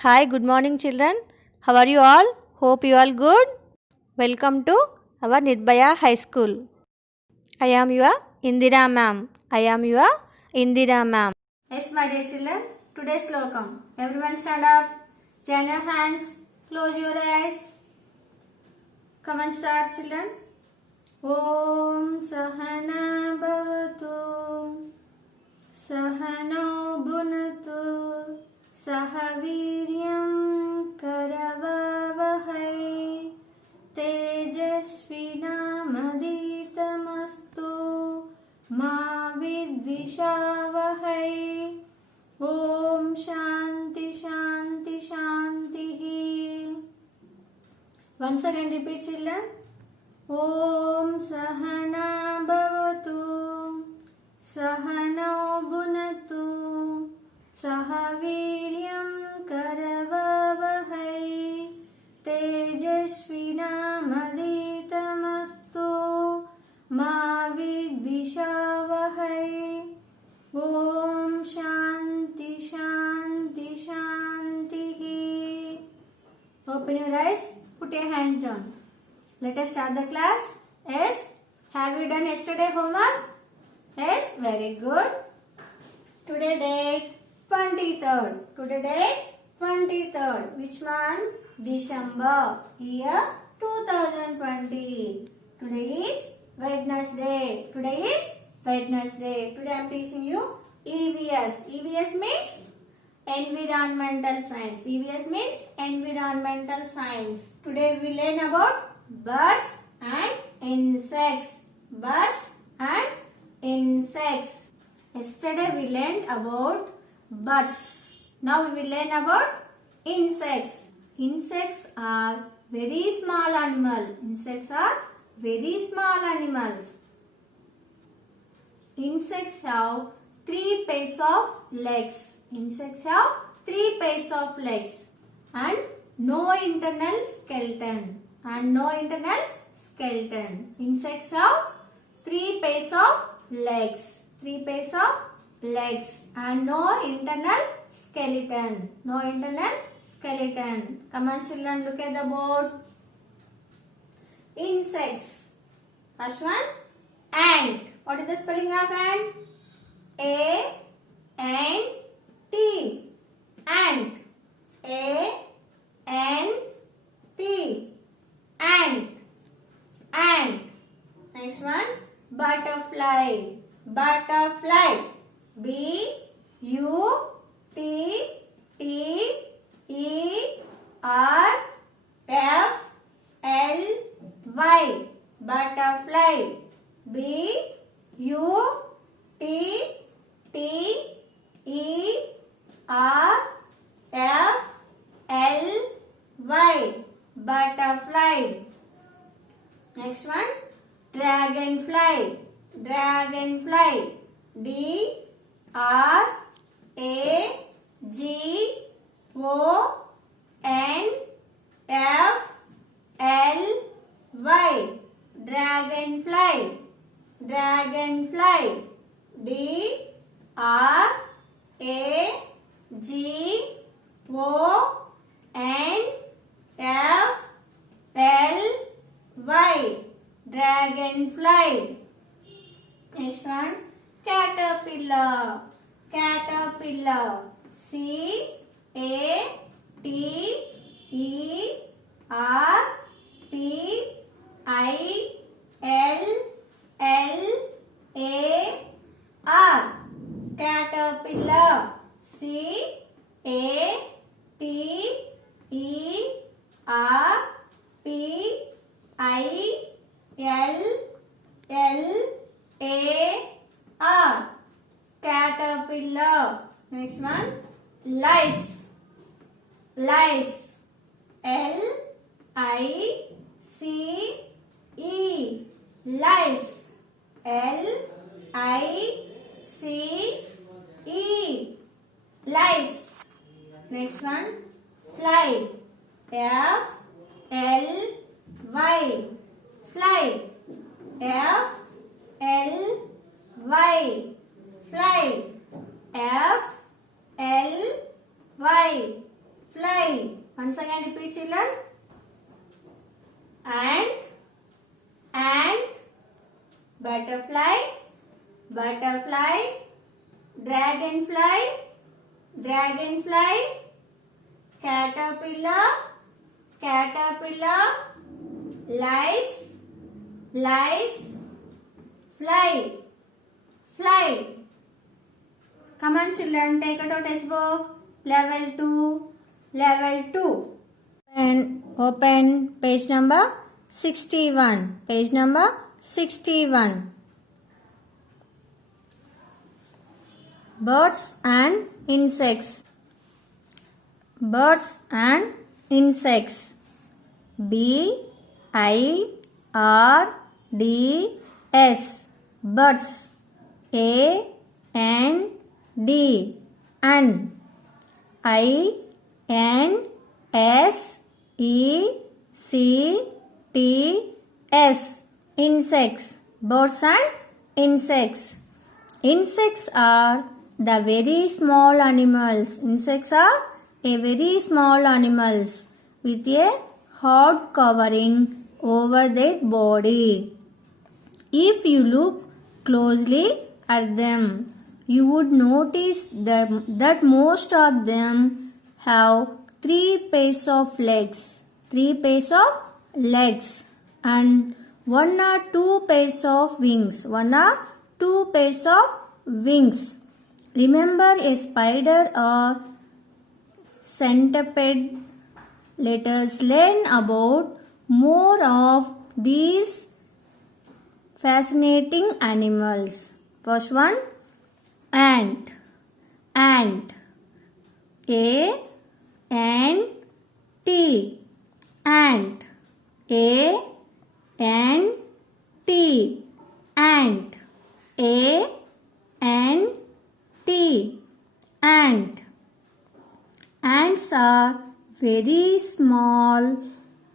Hi, good morning, children. How are you all? Hope you all good. Welcome to our Nirbhaya High School. I am your Indira ma'am. I am your Indira ma'am. Yes, my dear children. Today's slokam. Everyone stand up. Join your hands. Close your eyes. Come and start, children. Om Sahana Bhavatu Sahano Bhunatu Sahaviryam Karavavahai Tejasvinamaditamastु Ma Vidvishavahai. Om Shanti Shanti Shanti. Once again repeat, children. Om Sahana Bhavatu Sahano Bhunatu Sahaviryam Karavavahai Tejasvinamaditamastु Ma Vidvishavahai. Om Shanti Shanti Shanti. Open your eyes. Put your hands down. Let us start the class. Yes. Have you done yesterday homework? Yes. Very good. Today date 23rd. Today date 23rd. Which month? December. Year 2020. Today is Wednesday. Today is Wednesday. Today I am teaching you EVS. EVS means Environmental Science. EVS means Environmental Science. Today we learn about birds and insects. Birds and insects. Yesterday we learned about birds. Now we will learn about insects. Insects are very small animals. Insects are very small animals. Insects have 3 pairs of legs. Insects have 3 pairs of legs and no internal skeleton. Insects have 3 pairs of legs. 3 pairs of legs and no internal skeleton. Come on, children, look at the board. Insects. First one, ant. What is the spelling of ant? A-N-T. Ant. A-N-T. Ant. Next one, butterfly. B-U-T-T-E-R-F-L-Y. Butterfly. B-U-T-T-E-R-F-L-Y. Butterfly. Next one, dragonfly. D-R-A-G-O-N-F-L-Y. Dragonfly. D-R-A-G-O-N-F-L-Y. Dragonfly. Next one, caterpillar. C-A-T-E-R-P-I-L-L-A-R. Caterpillar. C-A-T-E-R-P-I-L-L-A-R. Caterpillar. Next one, lice. L-I-C-E. Lice. L-I-C-E. Lice. Next one, fly. F-L-Y. Fly. F-L-Y. Fly. F-L-Y. fly. Once again repeat, children. Ant, butterfly, butterfly, dragonfly, dragonfly, caterpillar, caterpillar, lice, lice, fly, fly. Come on children, take out a textbook. Level 2, level 2. And open page number 61. Page number 61. Birds and insects. Birds and insects. B-I-R-D-S. Birds. A-N-D. And. I-N-S-E-C-T-S. Insects. Birds and insects. Insects are the very small animals. Insects are a very small animals with a hard covering over their body. If you look closely at them, you would notice that most of them have 3 pairs of legs. 3 pairs of legs and 1 or 2 pairs of wings. 1 or 2 pairs of wings. Remember a spider or centipede. Let us learn about more of these fascinating animals. First one, ant. Ant. A-N-T. Ant. A-N-T. Ant. A-N-T. Ant. Ants are very small.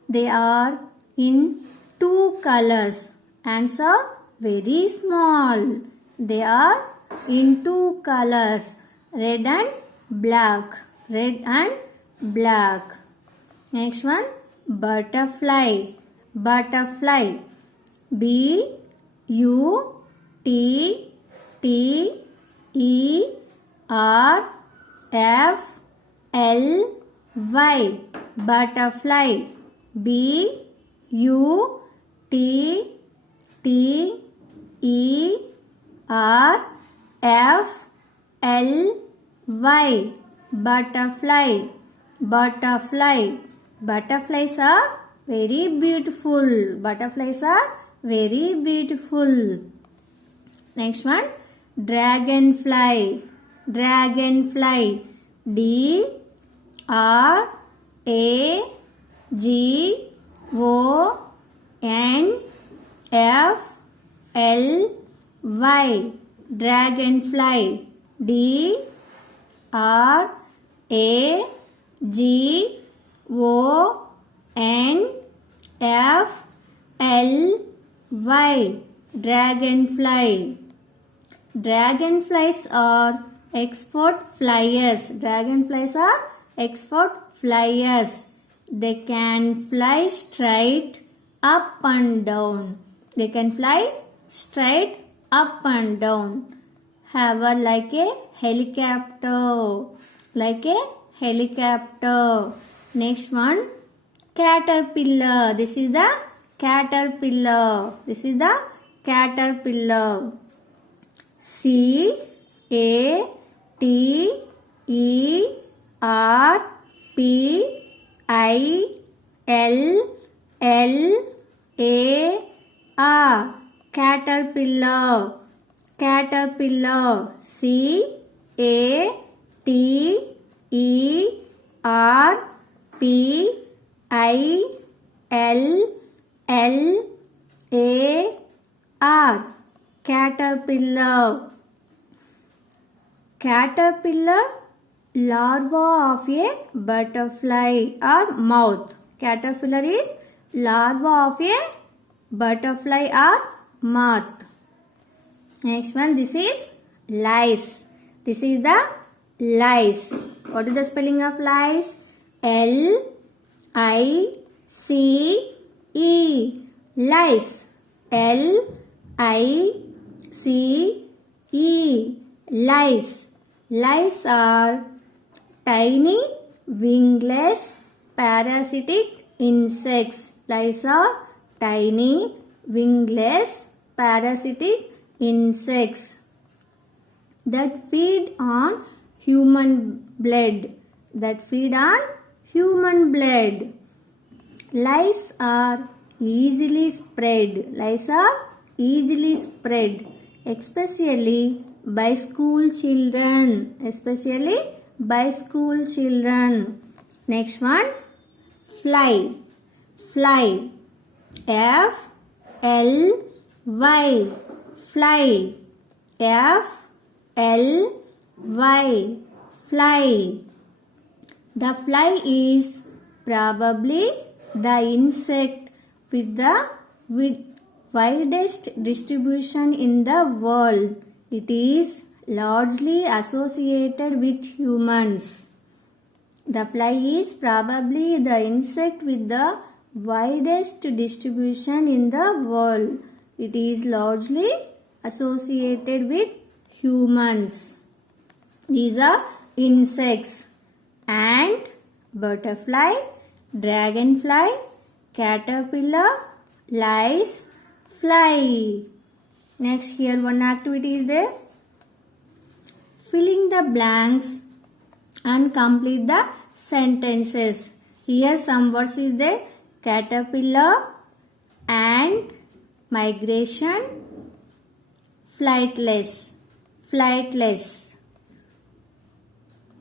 They are in 2 colors. Ants are very small. They are in 2 colors. Red and black. Red and black. Next one, butterfly. Butterfly. B-U-T-T-E-R-F-L-Y. Butterfly. B-U-T-T-E-R-F-L-Y. Butterfly. Butterfly. Butterflies are very beautiful. Butterflies are very beautiful. Next one, dragonfly. Dragonfly. D-R-A-G-O-N-F-L-Y. Dragonfly. D-R-A-G-O-N-F-L-Y. Dragonfly. Dragonflies are expert flyers. Dragonflies are expert flyers. They can fly straight up and down. They can fly straight up and down. Hover like a helicopter. Like a helicopter. Next one, caterpillar. This is the caterpillar. This is the caterpillar. C-A-T-E-R-P-I-L-L-A-R. Caterpillar. Caterpillar. C-A-T-E-R-P-I-L-L-A-R. Caterpillar. Caterpillar, larva of a butterfly or moth. Caterpillar is larva of a butterfly or moth. Next one, this is lice. This is the lice. What is the spelling of lice? L-I-C-E. Lice. L-I-C-E. Lice. Lice are tiny, wingless, parasitic insects. Lice are tiny, wingless, parasitic insects that feed on human blood. Lice are easily spread. Especially by school children. Next one, fly. F-L-Y. Fly. F-L-Y. Fly. The fly is probably the insect with the widest distribution in the world. It is largely associated with humans. The fly is probably the insect with the widest distribution in the world. It is largely associated with humans. These are insects: ant, butterfly, dragonfly, caterpillar, lice, fly. Next, here one activity is there. Filling the blanks and complete the sentences. Here some words is there: caterpillar, ant, migration, flightless.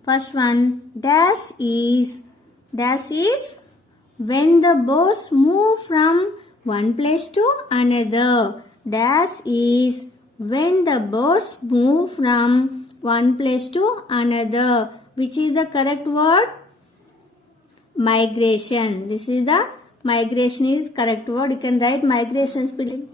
First one, dash is when the birds move from one place to another. Dash is when the birds move from one place to another. Which is the correct word? Migration. This is the migration is correct word. You can write migration spelling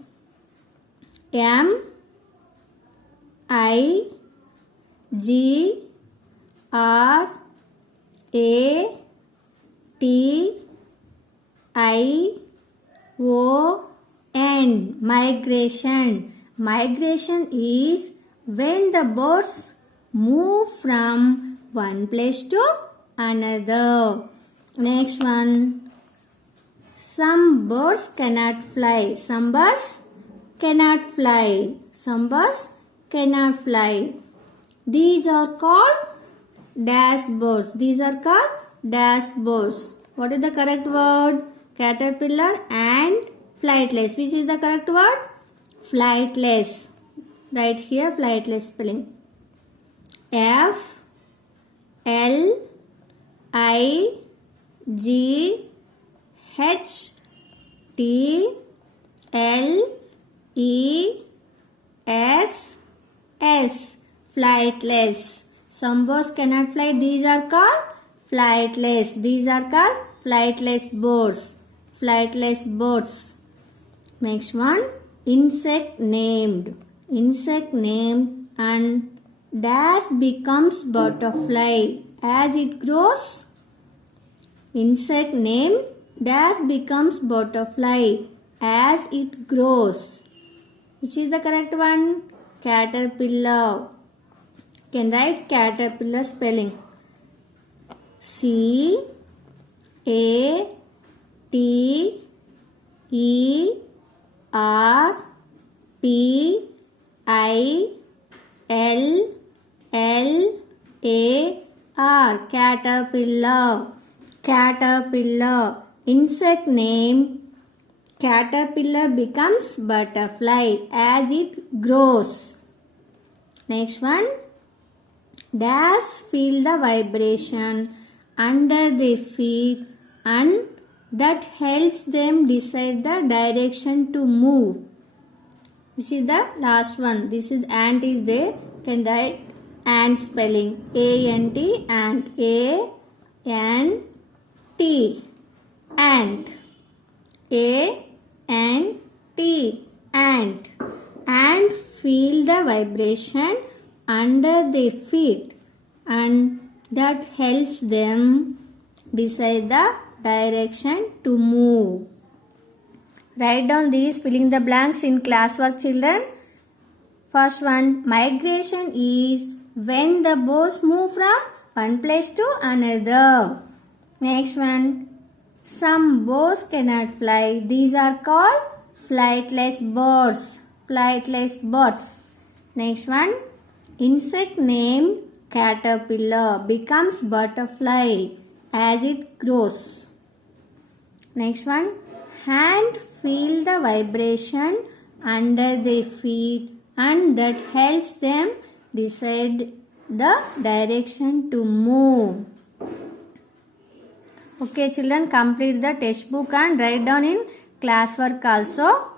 M-I-G-R-A-T-I-O-N. Migration. Migration is when the birds move from one place to another. Next one. Some birds cannot fly. Some birds cannot fly. These are called dash birds. What is the correct word? Caterpillar and flightless. Which is the correct word? Flightless. Right here, flightless spelling. F-L-I-G-H-T-L-E-S-S. Flightless. Some birds cannot fly. These are called flightless. Flightless birds. Next one. Insect named and dash becomes butterfly as it grows. Insect named dash becomes butterfly as it grows. Which is the correct one? Caterpillar. You can write caterpillar spelling. C-A-T-E-R-P-I-L-L-A-R. Caterpillar. Insect name. Caterpillar becomes butterfly as it grows. Next one. Dash feel the vibration under their feet and that helps them decide the direction to move. This is the last one. This is ant is there. You can write ant spelling. A-N-T, ant. A-N-T. Ant. A-N-T. Ant. Ant feel the vibration under their feet and that helps them decide the direction to move. Write down these filling the blanks in classwork, children. First one, migration is when the birds move from one place to another. Next one, some birds cannot fly. These are called flightless birds. Flightless birds. Next one, insect named caterpillar becomes butterfly as it grows. Next one, hand feel the vibration under their feet and that helps them decide the direction to move. Okay children, complete the textbook and write down in classwork also.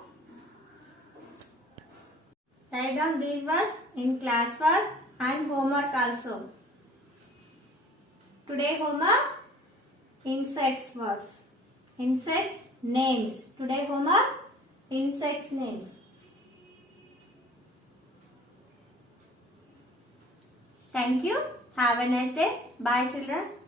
Write down these words in classwork and homework also. Today homework, insects words. Insects names. Today homework, insects names. Thank you. Have a nice day. Bye children.